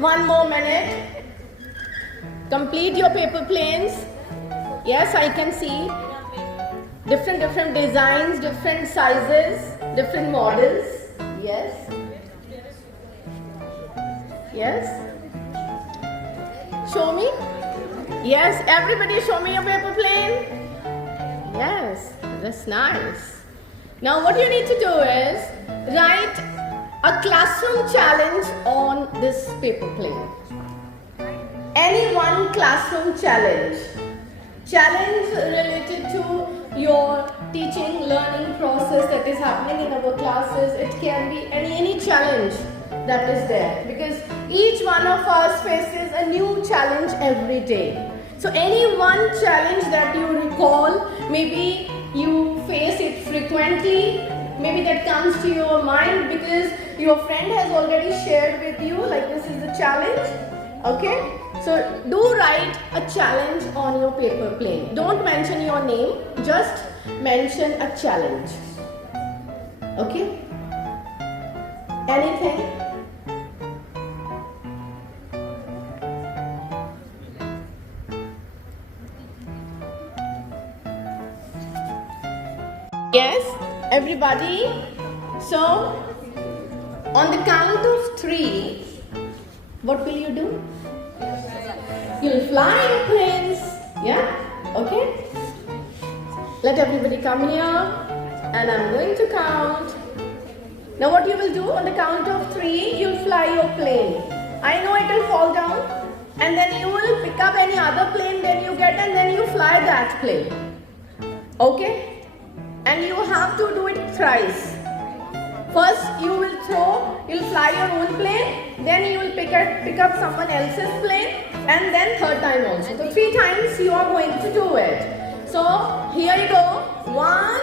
one more minute. Complete your paper planes. Yes, I can see different designs, different sizes, different models. Yes. Yes. Show me. Yes, everybody show me your paper plane. Yes, that's nice. Now what you need to do is write a classroom challenge on this paper plane. Any one classroom challenge. Challenge related to your teaching, learning process that is happening in our classes. It can be any challenge that is there, because each one of us faces a new challenge every day. So any one challenge that you recall, maybe you face it frequently, maybe that comes to your mind because your friend has already shared with you, like this is the challenge. Okay, so do write a challenge on your paper plane. Don't mention your name, just mention a challenge. Okay, anything? Yes, everybody. So, on the count of 3, what will you do? You'll fly your planes. Yeah? Okay? Let everybody come here. And I'm going to count. Now what you will do, on the count of 3, you'll fly your plane. I know it will fall down. And then you will pick up any other plane that you get and then you fly that plane. Okay? And you have to do it thrice. First you will throw, you'll fly your own plane, then you will pick up someone else's plane, and then third time also. So 3 times you are going to do it. So here you go. 1,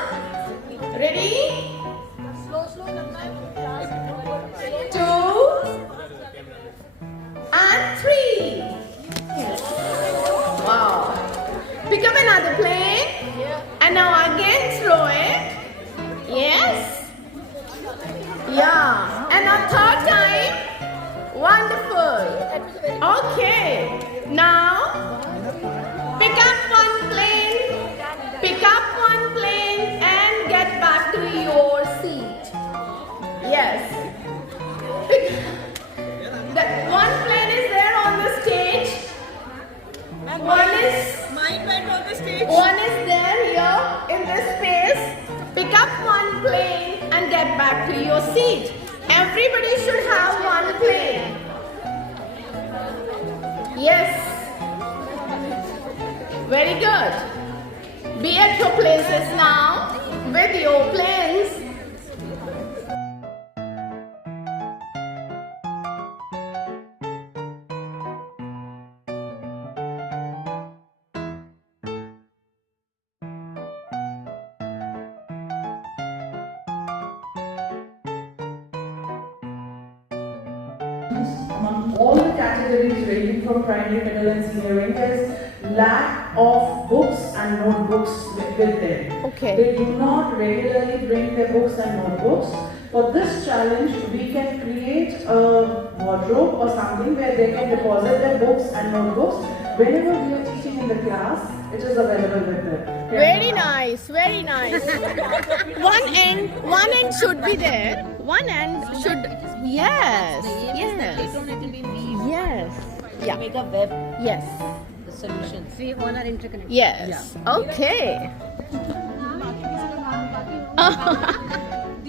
ready? 2 and 3. Yes. Wow. Pick up another plane. And now again throw it. Yes. Yeah. And now third time. Wonderful. Okay. Now pick up one plane. Pick up one plane and get back to your seat. Yes. One plane is there on the stage. One is there here in this space. Pick up one plane and get back to your seat. Everybody should have one plane. Yes. Very good. Be at your places now with your planes. Among all the categories ranging from primary, middle and senior rank, there's lack of books and notebooks with them. Okay. They do not regularly bring their books and notebooks. For this challenge, we can create a wardrobe or something where they can deposit their books and notebooks. Whenever we are teaching in the class, it is available with them. Very nice, very nice. One end should be there. One end should. Yes, yes, yes. Yeah. Make a web Yes. solution. See, all are interconnected. Yes. Okay.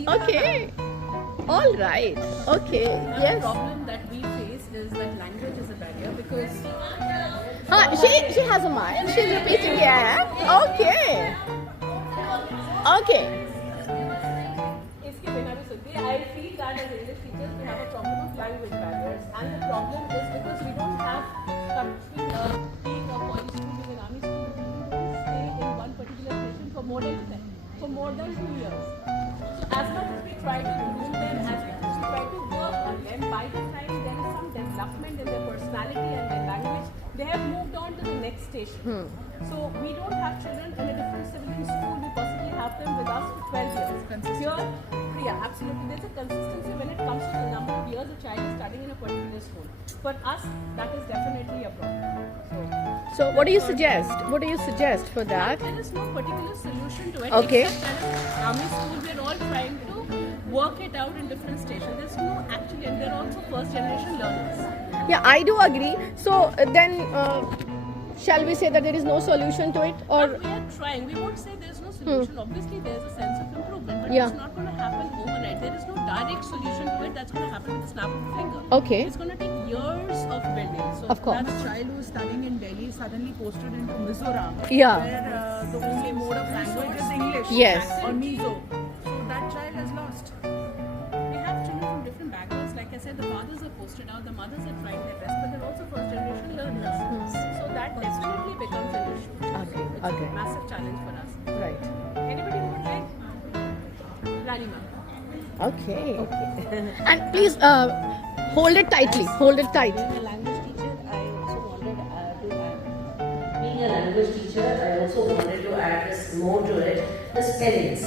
Okay. All right. Okay. The Yes. problem that we face is that language is a barrier because She has a mind. She's repeating. Yeah. Okay. Okay. इसके बिना भी सुनती है. I feel that as English teachers we have a problem of language barriers, and the problem is because we don't have being a college school, being an army school, we don't stay in one particular station for more than 2 years. So as much as we try to groom them, as much as we try to work on them, by the time there is some development in their personality and their language, they have moved on to the next station. So we don't have children in a different civilian school. We possibly have them with us for 12 years. Here, yeah, absolutely. There's a consistency when it comes to the number of years a child is studying in a particular school. for us, that is definitely a problem. So what do you suggest? What do you suggest for that? There is no particular solution to it. Okay. Except that in army school, we're all trying to work it out in different stations. There's no actually, and they're also first generation learners. Yeah, I do agree. So then, shall we say that there is no solution to it, or But we are trying. We won't say there's no solution. Obviously, there's a sense of improvement, but Yeah. it's not going to happen overnight. There is no direct solution to it that's going to happen with the snap of a finger. Okay. It's going to take years of building. So Of course. that's child who's studying in Delhi suddenly posted into Mizoram, Yeah. where the only mode of language is English Yes. or Mizo. So that child has lost. we have children from different backgrounds. Like I said, the fathers are posted out, the mothers are trying their best, but they're also first generation learners. So that definitely becomes an issue. Okay, It's okay. a massive challenge for us. right? Anybody who would like? Ralima. Okay. And please hold it tightly. Hold it tight. Being a language teacher, I also wanted to add. Being a language teacher, I also wanted to add this more to it, the spellings.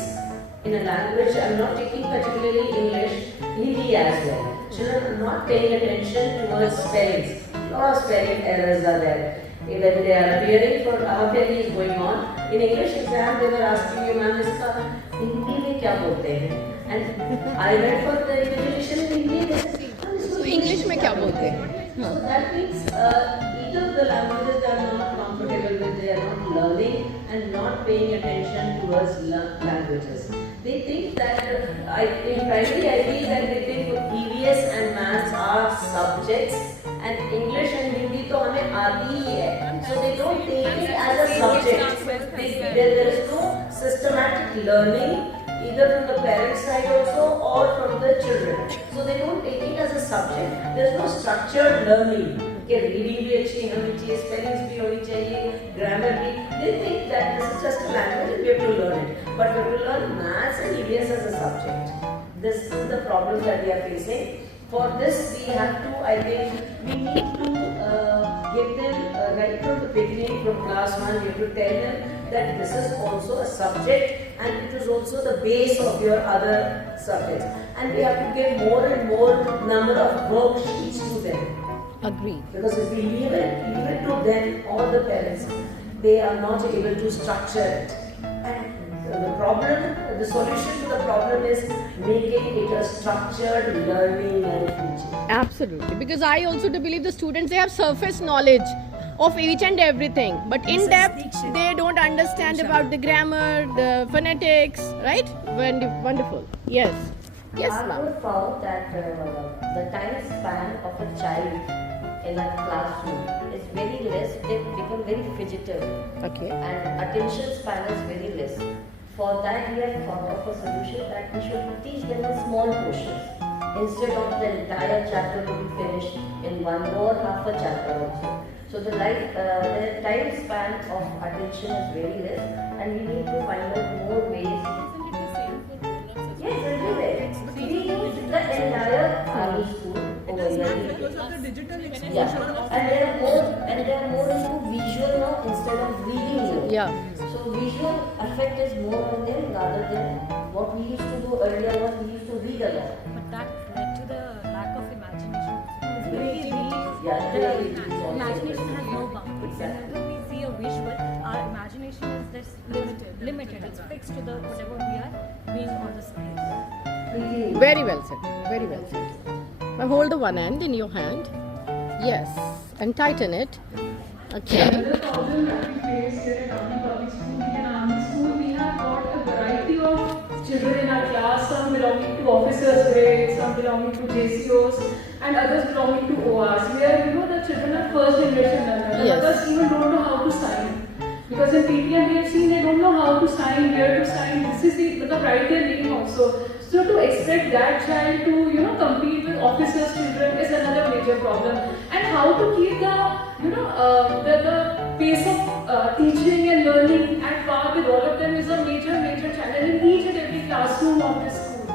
In a language, I'm not taking particularly English, Hindi as well. Children are not paying attention towards spellings. A lot of spelling errors are there. When they are appearing for half yearly is going on, in English exam they were asking you, ma'am, इसका हिंदी में क्या बोलते हैं? And I read for the examination in Hindi. They said, So English में क्या बोलते हैं? so that means either the languages they are not comfortable with, they are not learning and not paying attention towards languages. They think that in primary IB that they think EVS and maths are subjects and English and Hindi तो हमें आती ही है. So they don't take it as a subject. There is no systematic learning either from the parent side also or from the children. So they don't take it as a subject. There is no structured learning. कि reading भी अच्छी होनी चाहिए, spellings भी होनी चाहिए, grammar भी. They think that this is just a language and we have to learn it. But we have to learn maths and EVS as a subject. This is the problem that we are facing. For this, we have to, I think, we need to give them right from the beginning, from class 1, we have to tell them that this is also a subject and it is also the base of your other subjects. And we have to give more and more number of worksheets to them. Agree. Because if we leave it to them or the parents, they are not able to structure it. And the problem, the solution to the problem is making it a structured learning and teaching. Absolutely. Because I also do believe the students, they have surface knowledge of each and everything, but in depth they don't understand about the grammar, the phonetics, right? Wonderful. Yes. Yes, I ma'am. have found that the time span of a child in a classroom is very less. They become very fidgetal Okay. and attention span is very less. For that, we have thought of a solution that we should teach them in small portions. Instead of the entire chapter to be finished in one go or half a chapter also. So the time span of attention is very less and we need to find out more ways. Isn't it the same for grown-ups as well? Yes, everywhere. We use the entire army school over here. Because of the digital exposure Yeah, of and they are more into visual now instead of reading more. Yeah. So visual effect is more on them rather than what we used to do earlier was we used to read a lot. But that led to the lack of imagination. Yeah, The creativity is also imagination there. has no bounds. Exactly. Whenever we see a visual, our imagination is just limited. It's fixed to the whatever we are being on the screen. Very well said. Very well said. Now hold the one end in your hand. Yes. And tighten it. Okay. Another problem that we face here at Army Public School, in Army School, we have got a variety of children in our class, some belonging to officers' grade, some belonging to JCOs, and others belonging to ORs, where the children are first generation learners. Yes. Others even don't know how to sign. Because in PTM we have seen they don't know how to sign, where to sign. This is the write their name also. So to expect that child to compete with officers' children is another major problem. And how to keep the pace of teaching and learning at par with all of them is a major challenge in each and every classroom of this school.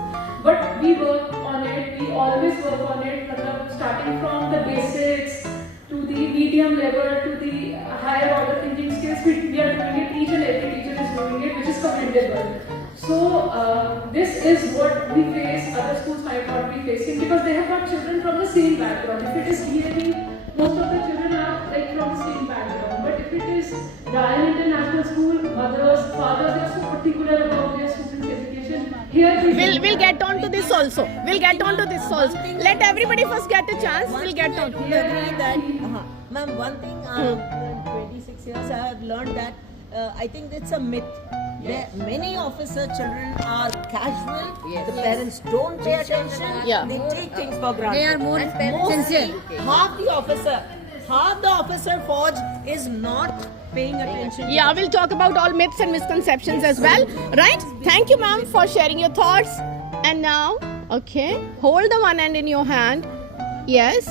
But we work on it. We always work on it. Starting from the basics to the medium level to the higher order thinking skills, we are doing it. Each and every teacher is doing it, which is commendable. So this is what we face, other schools might not be facing because they have got children from the same background. If it is DAV, most of the children are like from the same background. But if it is Ryan International School, mothers, fathers, they are so particular about their students' education. Here We'll get on to this also. We'll get on to this also. Let everybody first get a chance. We'll get on. I agree that, ma'am, one thing, in 26 years I have learned that I think it's a myth. There, many officer children are casual. The parents don't pay attention. Yeah. They take things for granted. They are more Mostly, sincere. half the officer force is not paying attention. Yeah, we'll talk about all myths and misconceptions as well. Right? Thank you, ma'am, for sharing your thoughts. And now, okay, hold the one end in your hand. Yes.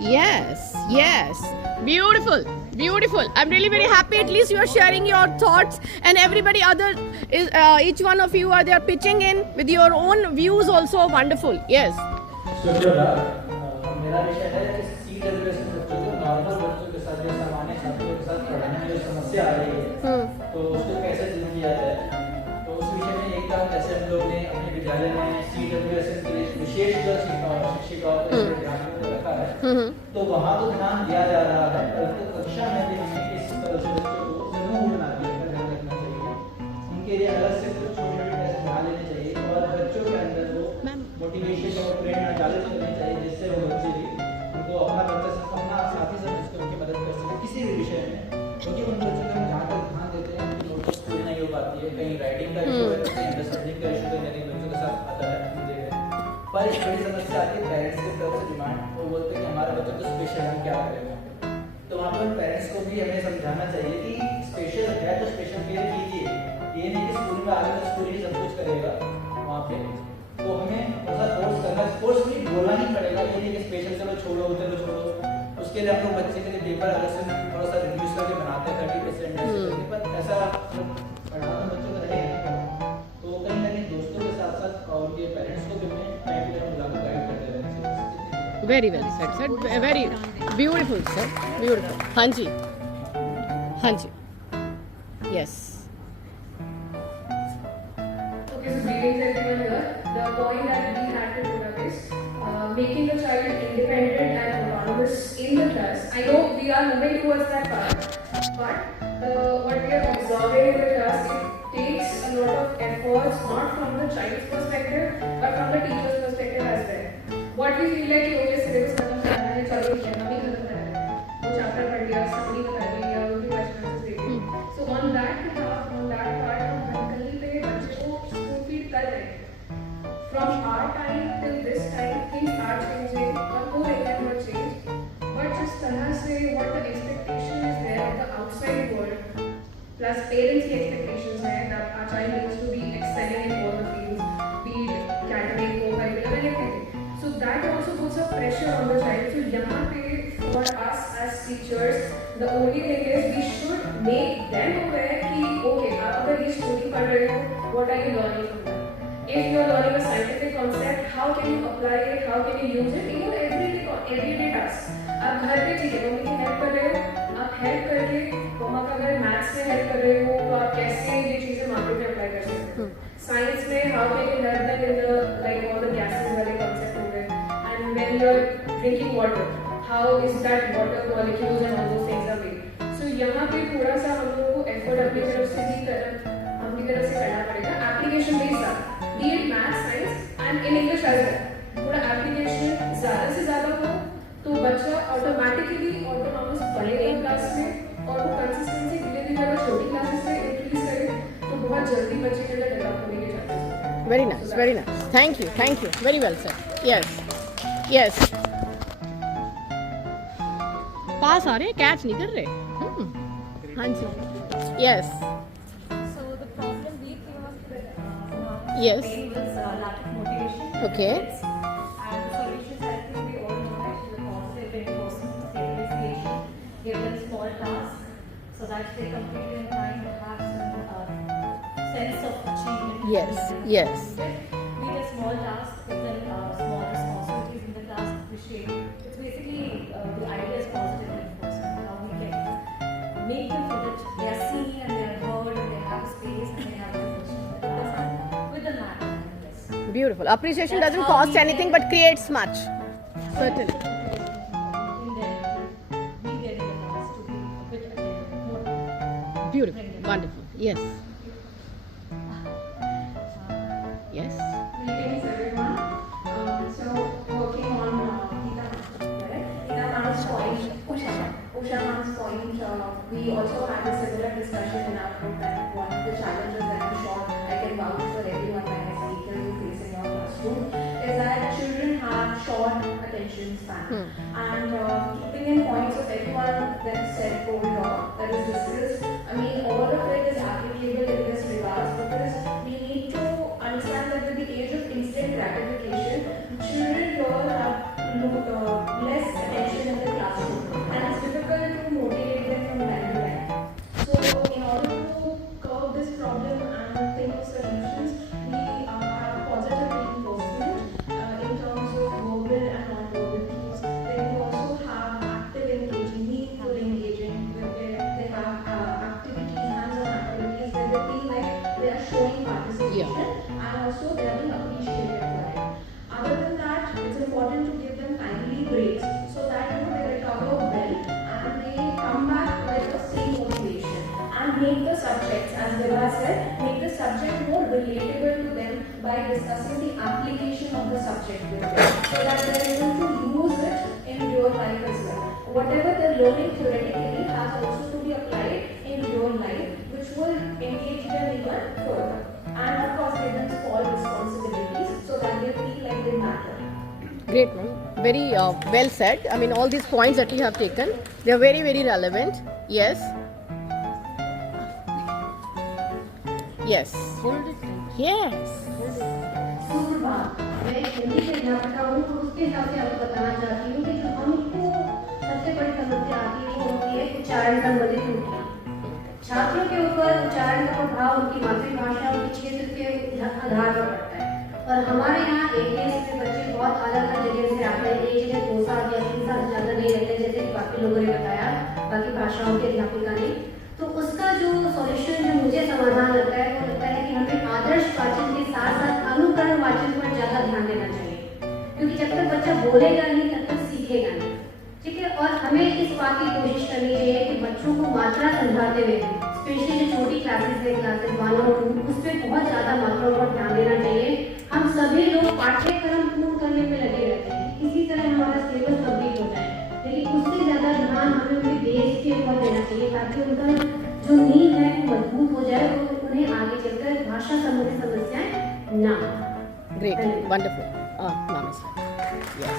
Yes. Yes. Beautiful. Beautiful. I'm really very happy. At least you are sharing your thoughts, and everybody other is each one of you are there pitching in with your own views. Also wonderful. Yes. मेरा विषय है कि CWS बच्चों को normal बच्चों के साथ या सामान्य छात्रों के साथ पढ़ाने में जो समस्या आ रही है तो उसको कैसे दूर किया जाए। तो उस विषय में एक काम जैसे हम लोग ने अपने विद्यालय में CWS के लिए विशेष जो शिक्षिकाओं को ध्यान में रखा है तो वहाँ तो ध्यान दिया जा रहा है, परंतु कक्षा में भी हमें इस तरह से बच्चों को समूह बनाने का ध्यान रखना चाहिए। उनके लिए अलग से कुछ छोटे छोटे ऐसे ध्यान लेने चाहिए और बच्चों के अंदर वो मोटिवेशन और प्रेरणा डाले करनी चाहिए, जिससे वो बच्चे भी उनको अपना साथी समझ के उनकी मदद कर सके किसी भी विषय में। क्योंकि उन बच्चों को हम जहाँ तक ध्यान देते हैं कि नोट्स पूरी नहीं हो पाती है, कहीं राइटिंग का इशू है, कहीं अंडरस्टैंडिंग का इशू, कहीं बच्चों के साथ आता है हम देख रहे हैं। पर एक बड़ी समस्या आती है पेरेंट्स की तरफ से डिमांड, वो बोलते हैं कि हमारे बच्चों को स्पेशल हम क्या करेंगे। तो वहाँ पर पेरेंट्स को भी हमें समझाना चाहिए कि स्पेशल है तो स्पेशल केयर कीजिए। ये नहीं कि स्कूल में आगे तो स्कूल ही सब कुछ करेगा वहाँ पे। तो हमें थोड़ा फोर्स करना, फोर्सफुली बोलना नहीं पड़ेगा, ये नहीं कि स्पेशल चलो छोड़ो। उसके लिए हम लोग बच्चे के लिए पेपर अलग से थोड़ा सा रिड्यूस करके बनाते हैं 30% ऐसे, पर ऐसा पढ़ाना बच्चों का रहेगा। तो कहीं ना कहीं दोस्तों के साथ साथ और उनके पेरेंट्स को भी हमें टाइम पे बुलाकर गाइड करते रहना चाहिए। Very well said. Very beautiful, sir. Beautiful. हाँ जी. हाँ जी. Yes. Okay, so greetings everyone here. The point that we had to put up is making the child independent and autonomous in the class. I know we are moving towards that part, but what we are observing in the class, it takes a lot of efforts, not from the child's perspective, but from the teacher's perspective as well. What we feel like, okay, syllabus खत्म करना है, चलो ठीक है, हम ही खत्म करना है, वो चैप्टर पढ़ लिया, समरी बता दी या उनकी question answer they the. So on that behalf, on that part, हम कहीं पे बच्चे को स्कूल फीड कर रहे हैं। From our time till this time, things are changing, और हो रही है for change. But जिस तरह से what the expectation is there of the outside world, plus parents की expectations है that our child needs to be excelling in all the fields, be it academic, co-curricular, and everything. So that also puts a pressure on the child. So यहाँ पे for us as teachers, the only thing is we should make them aware कि okay, आप अगर ये story पढ़ रहे हो, what are you learning from that? If you are learning a scientific concept, how can you apply it? How can you use it in your everyday tasks? आप घर पे ठीक है, मम्मी की हेल्प कर रहे हो, आप हेल्प करके मम्मा का अगर मैथ्स में हेल्प कर रहे हो, तो आप कैसे ये चीजें मार्केट में अप्लाई कर सकते हो? साइंस में how can you help them in the like all the gases वाले concept हो गए? And when you are drinking water, how is that water molecules and all those things are made? So यहाँ पे थोड़ा सा हम लोगों को effort अपनी तरफ से करना पड़ेगा, application based be it math, science and in English as well. थोड़ा application ज़्यादा से ज़्यादा हो तो बच्चा automatically autonomous बढ़ेगा क्लास में, और वो consistency धीरे-धीरे अगर छोटी क्लासेस से increase करे तो बहुत जल्दी बच्चे के अंदर develop होने के chances होते हैं. Very nice. Very nice. Thank you. Very well said. Yes. पास आ रहे, कैच नहीं कर रहे। हाँ जी. Yes. So the problem we came up with Yes. was lack of motivation. Okay. And the solutions I think we all know that is a positive reinforcement, stabilization, give them small tasks so that they complete in time and have some sense of achievement. Yes. Be a small task, give them small responsibilities in the task which they. It's basically the idea is positive reinforcement. How we can make them feel that they are seen and they are heard and they have a space and they have a position. Beautiful. Appreciation doesn't cost anything but creates much. Certainly. In there, we get in the class to be a bit attentive, more. Beautiful. Wonderful. Yes. Yes. Greetings everyone. So working on Ita Ma'am's point, Usha Ma'am's point, we also had a similar discussion in our group that one of the challenges that I'm sure I can vouch for everyone when I speak here who face in your classroom is that children have short attention span. And keeping in points of everyone that said over here, that is discussed, I mean all of it is applicable in this regards because we need to understand that with the age of instant gratification, children here have less attention in the classroom and it's difficult to motivate them from time to time. So in order to curb this problem and think of solutions, we have positive reinforcement in terms of verbal and non-verbal cues. Then we also have active engaging, meaningful engaging, where they have activities, hands-on activities where they feel like they are showing participation and also they are being appreciated for it. Other than that, it's important to give them timely breaks so that they recover well and they come back with the same motivation and make the subjects, as Vibha said, make the subject more relatable to them by discussing the application of the subject with them so that they're able to use it in real life as well. Whatever they're learning theoretically has also to be applied in real life, which will engage them even further. And of course, give them small responsibilities so that they feel like they matter. Great, ma'am. Very well said. I mean, all these points that you have taken, they are very, very relevant. Yes. Yes. Yes. School बात मैं हिंदी से अध्यापक हूँ तो उसके हिसाब से आपको बताना चाहती हूँ कि जो हमको सबसे बड़ी समस्या आती है वो होती है उच्चारण संबंधित त्रुटियाँ। छात्रों के ऊपर उच्चारण का प्रभाव उनकी मातृभाषा उनके क्षेत्र के आधार पर पड़ता है और हमारे यहाँ एक देश में बच्चे बहुत अलग अलग जगह से आते हैं। एक जगह 2 साल या 3 साल ज़्यादा नहीं रहते जैसे कि बाकी लोगों ने बताया, बाकी भाषाओं के अध्यापिका ने। तो उसका जो सॉल्यूशन जो मुझे समाधान लगता है वो लगता है कि हमें आदर्श वाचन के साथ साथ अनुकरण वाचन पर ज़्यादा ध्यान देना चाहिए क्योंकि जब तक बच्चा बोलेगा नहीं तब तक सीखेगा नहीं। ठीक है, और हमें इस बात की कोशिश करनी चाहिए कि बच्चों को मात्रा समझाते हुए स्पेशली जो छोटी क्लासेस है क्लासेस 1 और 2 उस पर बहुत ज़्यादा मात्रा पर ध्यान देना चाहिए। हम सभी लोग पाठ्यक्रम पूर्ण करने में लगे रहते हैं, किसी तरह हमारा सिलेबस कंप्लीट हो जाए, लेकिन उससे ज़्यादा ध्यान हमें उनके बेस के ऊपर देना चाहिए ताकि उनका जो नींव है वो मजबूत हो जाए और उन्हें आगे चलकर भाषा संबंधी समस्याएं ना हो। Great. Wonderful. Ma'am is right. Yes.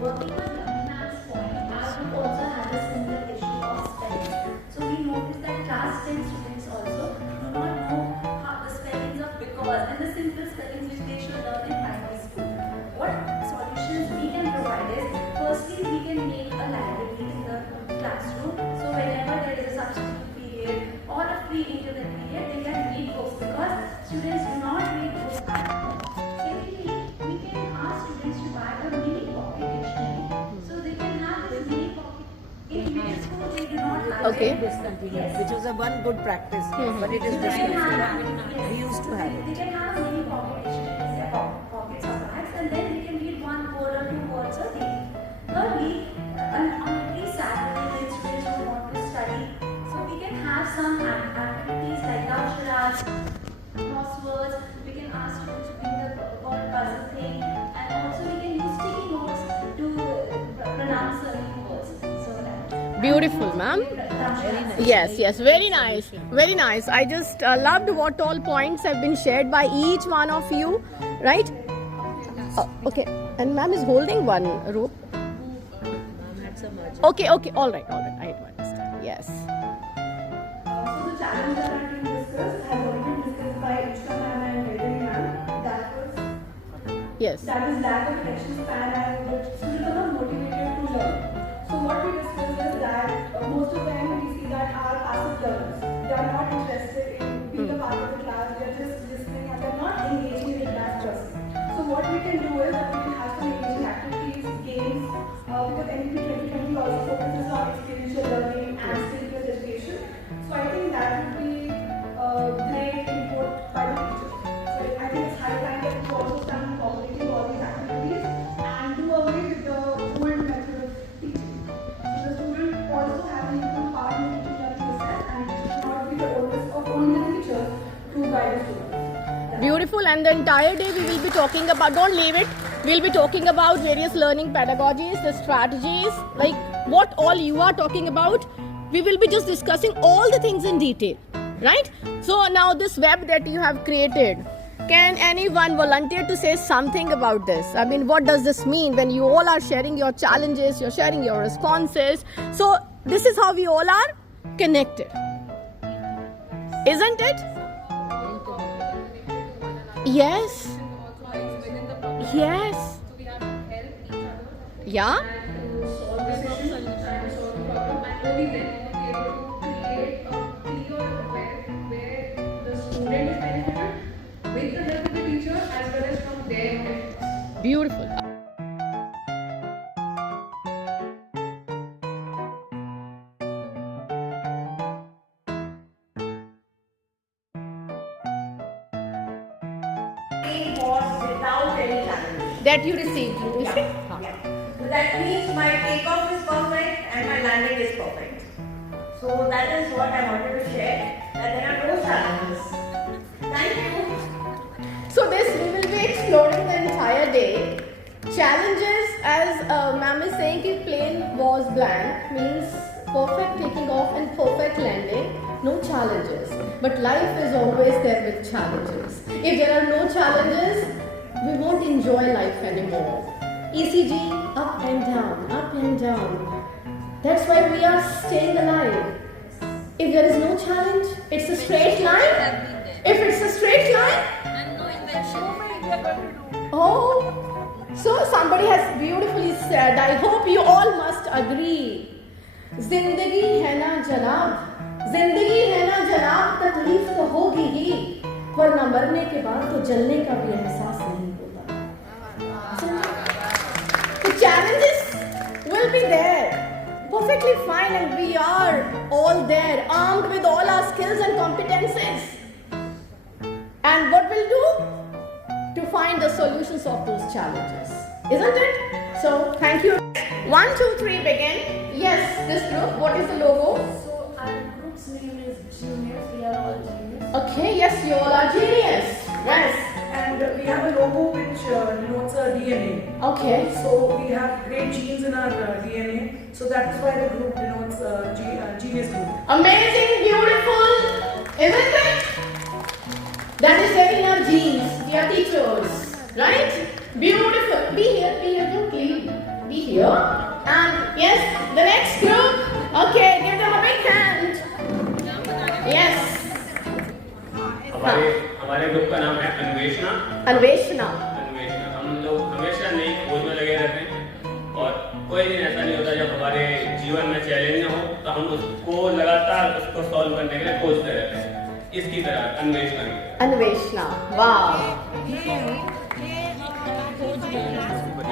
Working on Ravina's point, our group also had a similar issue of spelling. So we noticed that class 10 students also do not know how the spellings of because and the simple spellings which they should learn in primary school. What solutions we can provide is, firstly we can make a library in the classroom. So whenever there is a substitute period or a free interval period, they can read books because students do not read books at home. Secondly, we can ask students to buy a mini pocket dictionary. So they can have this mini pocket. In middle school, they do not have Okay. it. Yes. Which was a one good practice, but it is So they can discontinued. have, We used to have it. they can have mini pocket dictionaries, pockets of bags, and then they can read 1 word or 2 words a day. Thirdly, on every Saturday when students don't want to study, so we can have some activities like Daksharas, crosswords. We can ask students to bring the word puzzle thing, and also we can use sticky notes to pronounce certain words. So that. Beautiful, ma'am. Yes, yes, very nice, very nice. I just loved what all points have been shared by each one of you, right? Okay, and ma'am is holding one rope. Okay, okay, all right, I do understand. Yes. So the challenge that are being discussed has already been discussed by Ishka ma'am and Vedari ma'am. Yes. That is lack of attention span and the students are not motivated to learn. So what we discussed is that most of them we see that are passive learners. They are not interested in being a part of the class. They are just listening and they are not engaging in the class process. So what we can do is that we can have some engaging activities, games, because NEP 2020 also focuses on experiential learning and skill-based education. So I think that beautiful, and the entire day we will be talking about, don't leave it, we'll be talking about various learning pedagogies, the strategies, like what all you are talking about. We will be just discussing all the things in detail, right? So now this web that you have created, can anyone volunteer to say something about this? I mean, what does this mean when you all are sharing your challenges, you're sharing your responses? So this is how we all are connected, isn't it? Yes. Yes. Yeah. to solve this issue and solve the problem, and only then we'll be able to create a clear web where the student is benefited with the help of the teacher as well as from their benefits. Beautiful. It was without any challenge. That you received. You see? Yeah. So that means my takeoff is perfect and my landing is perfect. So that is what I wanted to share, that there are no challenges. Thank you. So this we will be exploring the entire day. Challenges, as ma'am is saying, कि plane was blank means perfect taking off and perfect landing. No challenges. But life is always there with challenges. If there are no challenges, we won't enjoy life anymore. ECG, up and down, up and down. That's why we are staying alive. If there is no challenge, it's a straight line. If it's a straight line, oh, so somebody has beautifully said, I hope you all must agree. जिंदगी है ना जनाब, जिंदगी है ना जनाब, तकलीफ तो होगी ही, वरना मरने के बाद तो जलने का भी एहसास नहीं होता. The challenges will be there, perfectly fine, and we are all there, armed with all our skills and competences. And what we'll do? To find the solutions of those challenges, isn't it? So, thank you. 1, 2, 3, begin. Yes, this group, what is the logo? So our group's name is Genius. We are all genius. Okay, yes, you all are genius. Yes. And we have a logo which denotes our DNA. Okay. So we have great genes in our DNA. So that is why the group denotes Genius Group. Amazing, beautiful, isn't it? That is there in our genes. We are teachers, right? Beautiful. Be here, don't leave. Be here. And yes, the next group. Okay, give them a big hand. Yes. हमारे group का नाम है अन्वेषणा. अन्वेषणा. हम लोग हमेशा नई खोज में लगे रहते हैं और कोई दिन ऐसा नहीं होता जब हमारे जीवन में चैलेंज हो तो हम उसको लगातार उसको सॉल्व करने के लिए खोजते रहते हैं. इसकी तरह अन्वेषणा की. अन्वेषणा. वाह.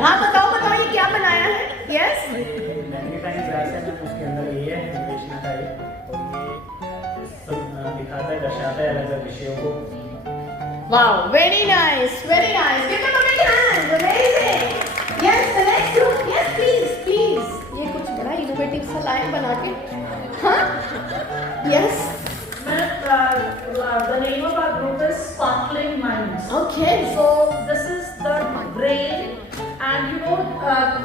हाँ बताओ ये क्या बनाया है? यस. मैग्नीफाइंग ग्लास है ना, उसके अंदर ये है अन्वेषणा का ये, और ये सब दिखाता है, दर्शाता है अलग अलग विषयों को. Wow, very nice, very nice. Give them a big hand. Amazing. Yes, the next group. Yes, please. ये कुछ बड़ा इनोवेटिव सा लाइन बना के. हाँ? Yes. The name of our group is Sparkling Minds. Okay. So this is the brain, and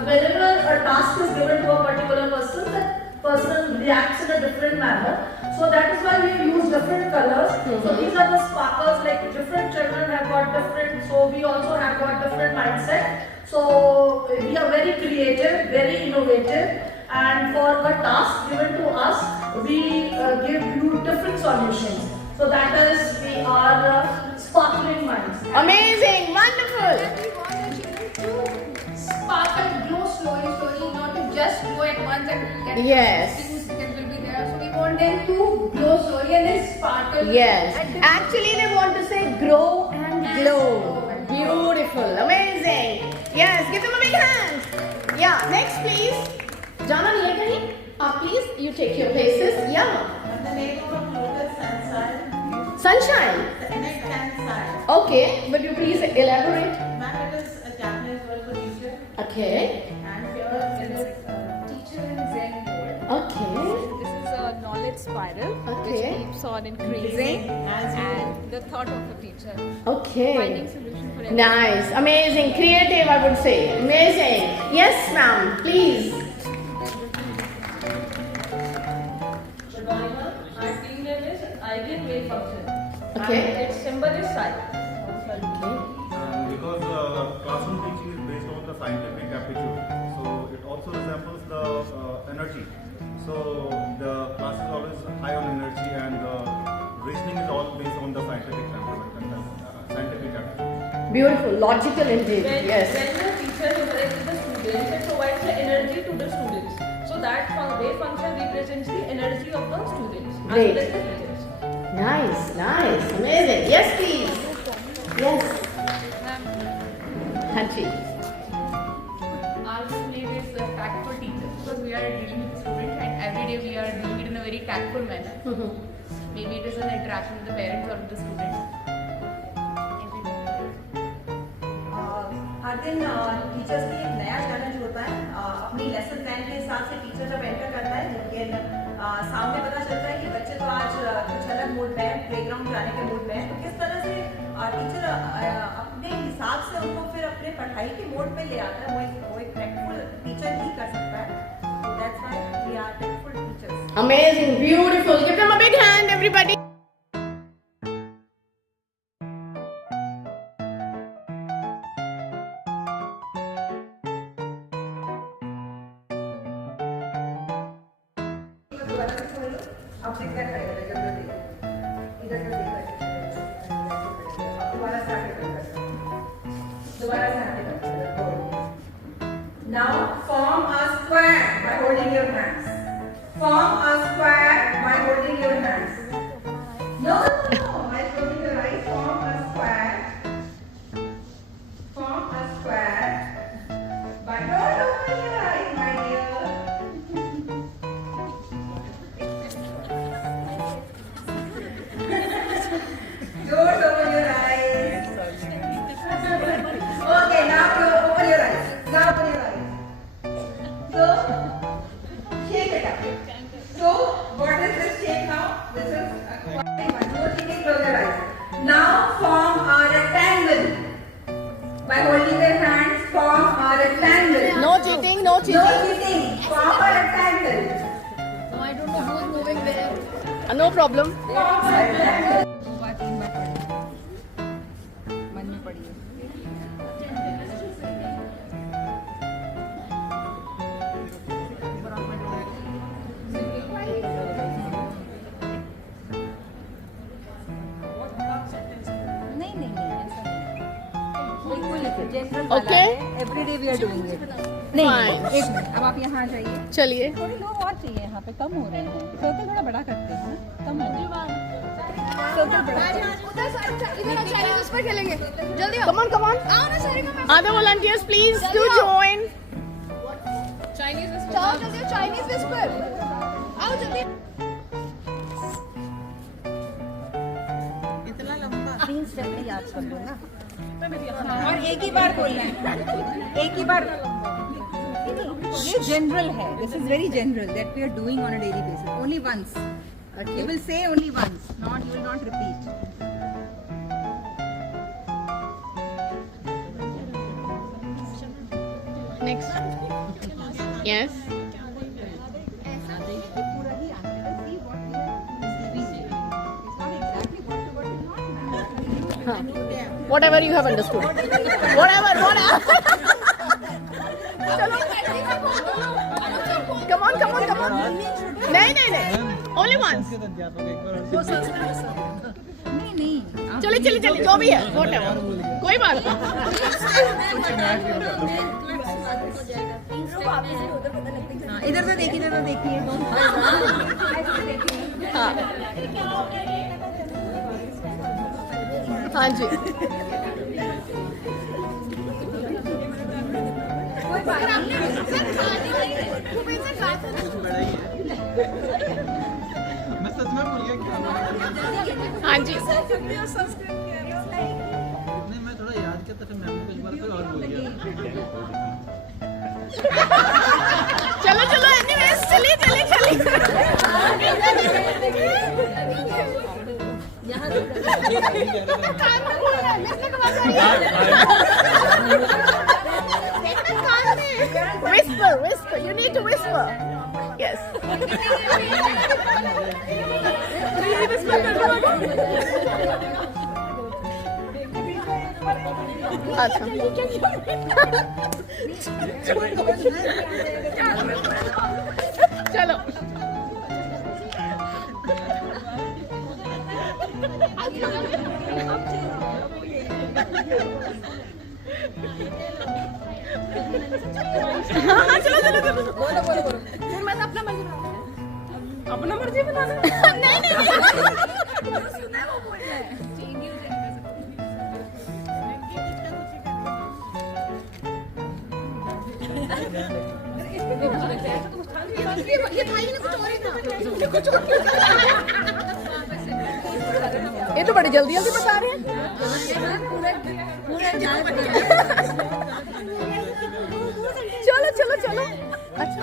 whenever a task is given to a particular person, that person reacts in a different manner. So that is why we use different colors. So these are the sparkles. Like different children have got different. So we also have got different mindset. So we are very creative, very innovative, and for a task given to us, we give you different solutions. So that is we are Sparkling Minds. Amazing, wonderful. We want the children to sparkle, glow slowly, not to just glow at once and get Yes. 2 seconds will be there. So we want them to glow slowly and then sparkle. Yes. at the- Actually, they want to say grow and glow. Beautiful, amazing. Yes, give them a big hand. Yeah, next please. Jana nahi hai kahin? Please, you take your places. Yeah. And the name of our group is Sunshine. Sunshine. Sunshine. Okay, will you please elaborate? Ma'am, it is a Japanese word for teacher. Okay. And here is Teacher in Zen world. Okay. This is a knowledge spiral Okay. which keeps on increasing, and the thought of the teacher Okay. finding solution for everything. Nice, amazing, creative, I would say. Amazing. Yes, ma'am, please. The diagram our team name is ideal wave function. Okay. And its symbol is psi. Because classroom teaching is based on the scientific aptitude, so it also resembles the energy. So the class is always high on energy, and reasoning is all based on the scientific temperament and scientific aptitude. Beautiful, logical indeed. When Yes. the teacher interacts with the students, it provides the energy to the students. So that wave function represents the energy of the students as Great. well as the teachers. Nice, nice, amazing. Yes, please. Yes. Hanchi. Our name is Tactful Teachers, because we are dealing with students and every day we are doing it in a very tactful manner. Maybe it is an interaction with the parents or with the students. हर दिन teachers की एक नया challenge होता है अपनी lesson plan के हिसाब से टीचर जब एंटर करता है, लेकिन सामने पता चलता है कि बच्चे तो आज कुछ अलग मूड में है, प्लेग्राउंड जाने के मूड में है, तो किस तरह से टीचर अपने हिसाब से उनको फिर अपने पढ़ाई के मोड पे ले आता है, वो एक टैक्टफुल टीचर ही कर सकता है. So that's why we are tactful teachers. Amazing, beautiful. Give them a big hand, everybody. अब देख कर खड़े हो जाइए, उधर देखो, इधर से देखो, अब दोबारा से आगे बढ़ सकते हैं, दोबारा से आगे बढ़ सकते हैं. Now form a square by holding your hands. Form a square by holding your hands. No, by closing your eyes. Form a square. Form a square. But don't open your eyes, my dear. Don't open your eyes. Okay, now you open your eyes. Now open your eyes. So, shape it up. So, what is this shape now? This is a quadrangle. No cheating, close your eyes. Now form a rectangle. By holding your hands, form a rectangle. No cheating, no No cheating. cheating. Form a rectangle. No, I don't know who is moving there. No problem. Form a rectangle. दो बार तीन बार पढ़ी मन में पढ़ी है. नहीं नहीं नहीं ऐसा नहीं, बिल्कुल नहीं, जनरल वाला Okay. है, everyday we are doing it. Fine. नहीं एक मिनट, अब आप यहाँ आ जाइए. चलिए. थोड़े लोग और चाहिए यहाँ पे, कम हो रहे हैं. सर्कल थोड़ा बड़ा करते हैं ना, कम हो रहे हैं. सर्कल बड़ा. उस पर खेलेंगे जल्दी Come on, come on. आओ ना सारी में Other volunteers, please do join. Chinese whisper जाओ जल्दी चाइनीज विस्पर आओ जल्दी इतना लंबा 3 स्टेप में याद कर लो ना. और एक ही बार बोलना है, एक ही बार. ये जनरल है, this is very general that we are doing on a daily basis, only once. You will say only once, not you will not repeat. Next. Yes. पूरा ही आंसर है, see what we are receiving. It's not exactly what to not. Whatever you have understood. Whatever. Come on. नहीं. Only once. नहीं चलिए जो भी है whatever. कोई बात हाँ, इधर तो देखिए. हाँ जी. मैं सच में भूल गया क्या. हाँ जी. नहीं, मैं थोड़ा याद किया था, फिर मैम को इस बार फिर और भूल गया. चलो anyways चलिए Whisper. You need to whisper. Yes. अच्छा चलो हाँ चलो बोलो फिर मैं अपना मर्जी बनाना नहीं सुना वो बोल रहा है ये भाई ने कुछ और ही ये तो बड़ी जल्दी बता रहे हैं चलो अच्छा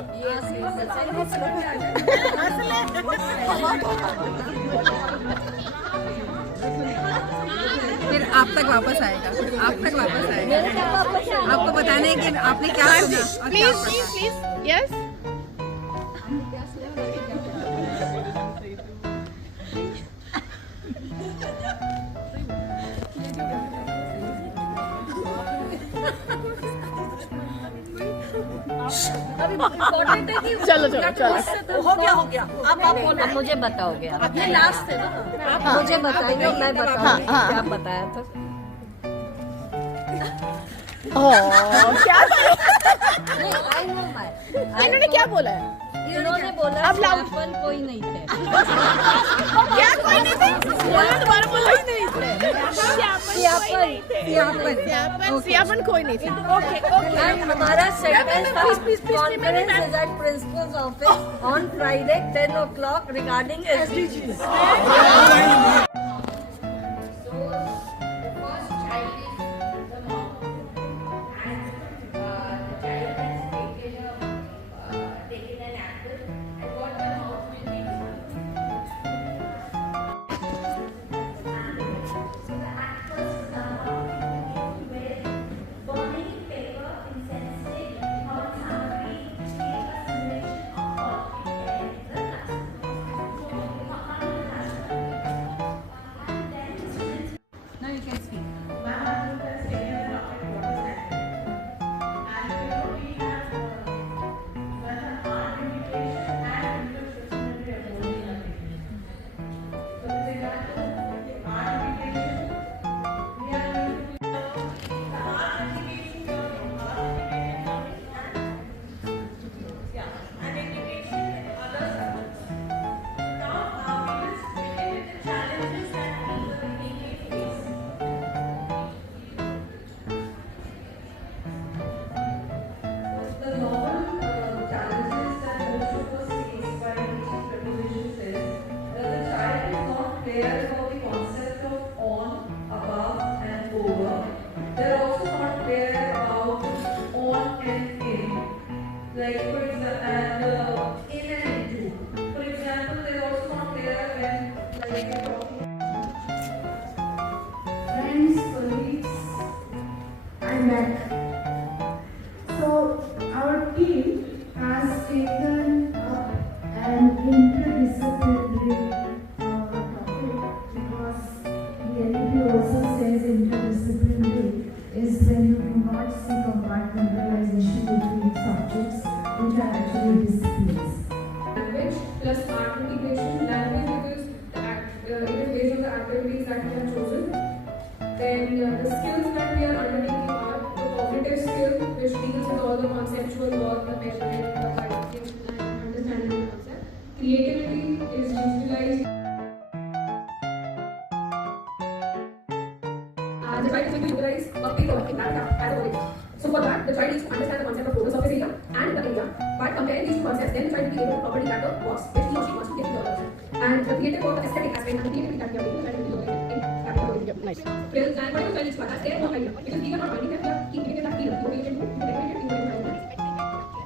फिर आप तक वापस आएगा आपको बताने कि आपने क्या सुना। प्लीज यस चलो हो गया अब आप बोलो मुझे बताओगे अपने लास्ट से आप मुझे बताइए मैं बताऊंगी क्या बताया था क्या नहीं इन्होंने क्या बोला है इन्होंने बोला अब लाओ। अपन कोई नहीं थे क्या कोई नहीं थे दोबारा बोलो ही नहीं थे सियापन कोई नहीं थे ओके And हमारा सेंटेंस था conference is at principal's office on Friday 10 o'clock regarding SDGs. Now you can speak. Like for example, and in and into. For example, they're also not clear when like you're talking. Friends, colleagues, I'm back. So our team has taken up an interdisciplinary topic because the NEP also says interdisciplinary is when you do not see compartmentalization between subjects which are actually disciplines. Language plus art integration. Language because it is based on the activities that we have chosen. Then the skills that we are undertaking are the cognitive skill, which deals with all the conceptual work, the measurement, the clarification, and understanding the concept. Creativity is utilized. The child is going to utilize a paper in that as a whole. So for that, the child needs to understand the concept of total surface area and the area. By comparing these two concepts, then the child will be able to properly track the box which he or she wants to get into the other. And the creative work, the aesthetic aspect, and the creativity that we are taking, the child will be located in that category. Nice. Skills and whatever child is that's their own idea. Because we are not finding that we are keeping it that field. What we can do, we can decorate it, we can decorate it.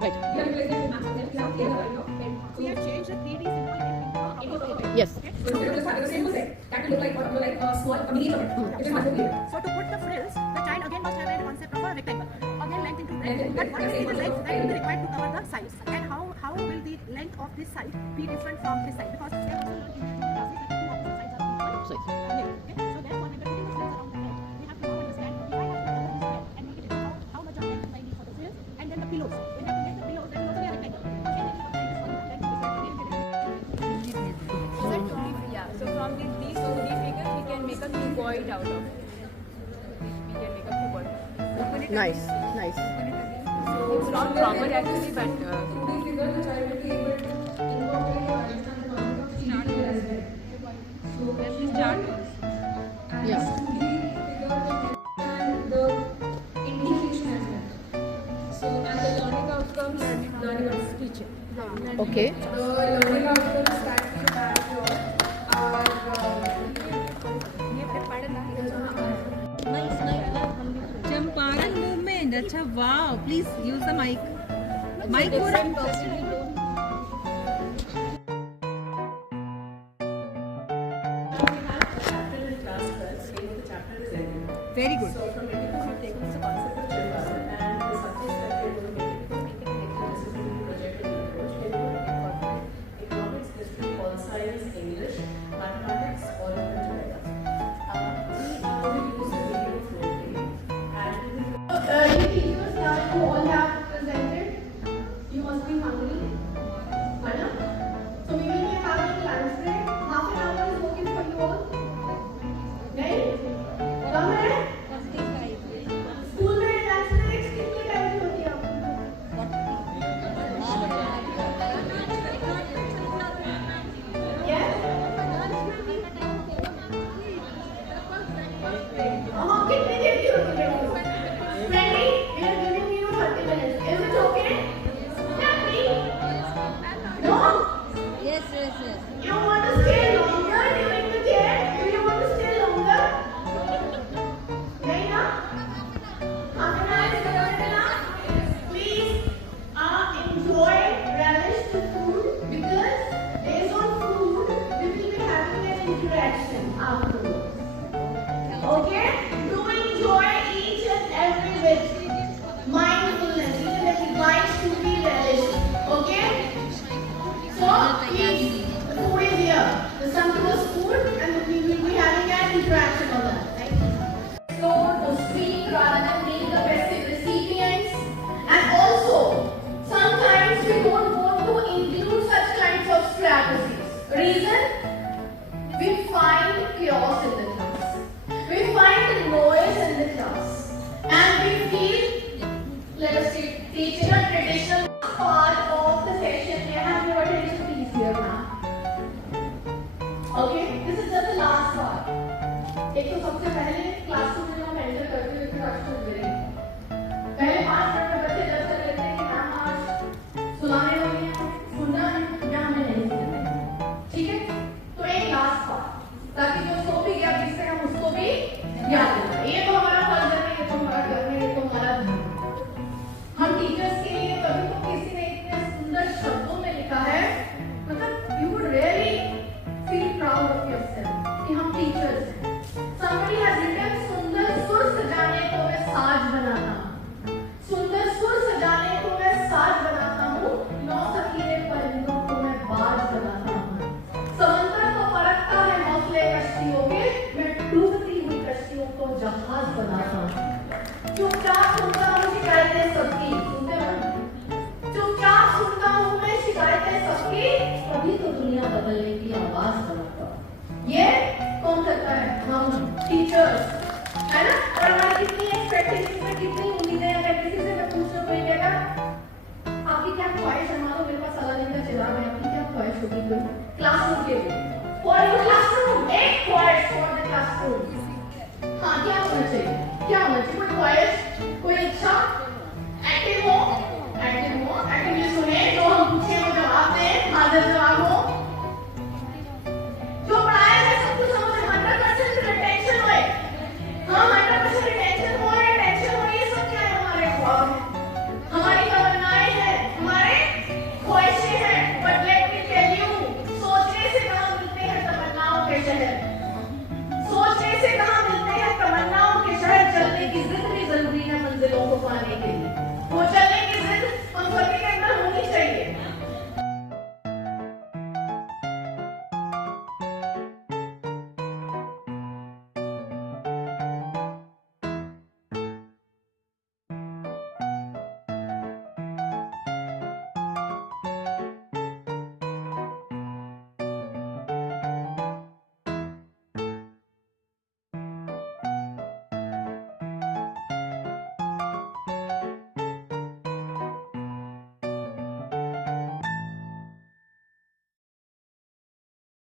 Right. We are utilizing it in math, then we have clear the line of pen. We have changed the 3D symbol into Yes. So instead of just having a single set, that that will look like a small mini turtle. It is much more clear. So to put the frills, the child again must have a concept of a rectangle. Again length into breadth. But what is the length that will be required to cover the sides? And how will the length of this side be different from this side? Because there are also opposites are equal. Okay? So therefore, when we're putting the frills around the head, we have to now understand if I have to cover this head and make it how much of length do I need for the frills, and then the pillows. When I make the pillows, then also a rectangle. Okay, then So from these 2D figures, we can make a cuboid out of it. We can make a cuboid. Nice, nice. So it's not proper actually, but 2D figure, the child will be able to incorporate or understand the concept of 3D figure as well. So let me start. And Yeah. 2D figure will understand the indication as well. So and the learning outcomes, learning outcomes teaching. Okay. The learning outcomes that we have here are Champaran movement. अच्छा wow. Please use the mic. Mic हो रहा Very good. So from it, we have taken the concept of children and the subjects that we are going to make, making an interdisciplinary project and approach. We are going to incorporate economics, history, pol science, English, mathematics, all of them together. We are going to use the medium flow play and we will You teachers now who all have presented, you must be hungry. Madam? So we will be having lunch break. Half an hour is okay for you all? नहीं? कम है? School में lunch breaks कितने time की होती है आपको? Yes? हाँ, कितनी देर की होती है? 20? We are giving you 30 minutes. Is it okay? Yeah, please. No? Yes. You want to stay longer during the day? Do you want to stay longer? नहीं ना? Half an hour is good enough? Please, enjoy, relish the food because based on food, we will be having an interaction afterwards. Okay? Do enjoy each and every bit. Mindfulness, each and every bite should be relished. Okay? So, please, the food is here. The sumptuous food and we will be having an interaction on that. Thank you. So, to speak rather than being the passive recipients. And also, sometimes we don't want to include such kinds of strategies. Reason? We find chaos in the class. We find the noise in the class. And we feel, let us say, teaching a traditional part of the session. May I have your attention please here now? Okay, this is just the last part. एक तो सबसे पहले classroom में हम enter करते हुए introduction करेंगे. पहले 5 मिनट में बच्चे दर्शन लेते हैं कि मैम आज सुनाने वाली हैं, सुनना है या हमें नहीं सुनना है. ठीक है? तो एक लास्ट पार्ट ताकि जो सो भी गया जिससे हम उसको भी याद रखें. ये तो हमारा फर्ज है, ये तो हमारा कर्म है, ये तो हमारा धर्म है. हम टीचर्स के लिए कभी तो किसी ने इतने सुंदर शब्दों में लिखा है, मतलब you would really feel proud of yourself कि हम टीचर्स हैं. Somebody has written सुंदर सुर सजाने को मैं साज बनाता हूँ. सुंदर सुर सजाने को मैं साज बनाता हूँ. 9 सकीले परिंदों को मैं बाज बनाता हूँ. समंदर को परखता है हौसले कश्तियों के, मैं डूबती हुई कश्तियों को जहाज बनाता हूँ. चुपचाप सुनता हूँ शिकायतें सबकी. सुनते हो? चुपचाप सुनता हूँ मैं शिकायतें सबकी, कभी तो दुनिया बदलने की आवाज बनाता हूँ. ये कौन करता है? हम टीचर्स, है ना? और हमारी कितनी एक्सपेक्टेशंस है, कितनी उम्मीदें हैं. अगर किसी से मैं पूछूं कोई कहेगा आपकी क्या ख्वाहिश है? मान लो मेरे पास अलादीन का चिराग है, आपकी क्या ख्वाहिश होगी कोई क्लासरूम के लिए? फॉर द क्लासरूम, एक ख्वाहिश फॉर द क्लासरूम. हाँ, क्या होना चाहिए? क्या होना चाहिए? कोई ख्वाहिश, कोई इच्छा, एक्टिव हो, एक्टिव